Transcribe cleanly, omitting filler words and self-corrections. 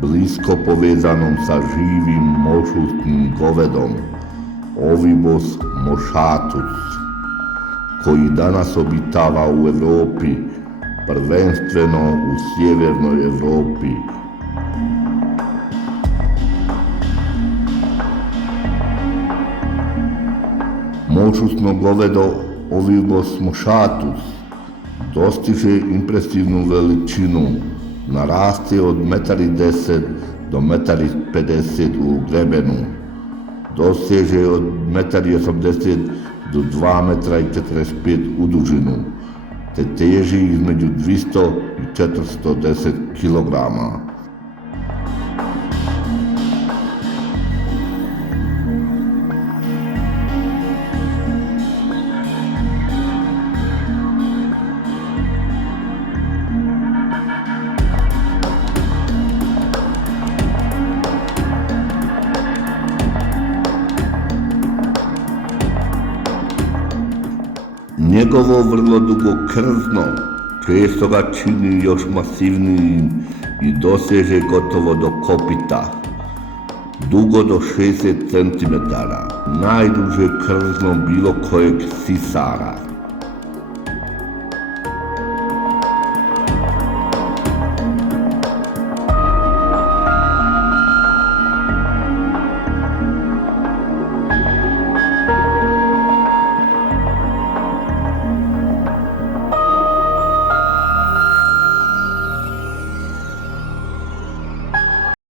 blisko povezanom sa živim mošutnim govedom Ovibos moschatus, koji danas obitava u Europi, prvenstveno u sjevernoj Europi. Mošutno govedo Ovibos moschatus dostiže impresivnu veličinu, naraste od 1,10 m do 1,50 m u grebenu, doseže od 1,80 m do 2,45 m u dužinu, te teži između 200 i 410 kg. Njegovo vrlo dugo krzno često ga čini još masivnijim i doseže gotovo do kopita, dugo do 60 cm, najduže krzno bilo kojeg sisara.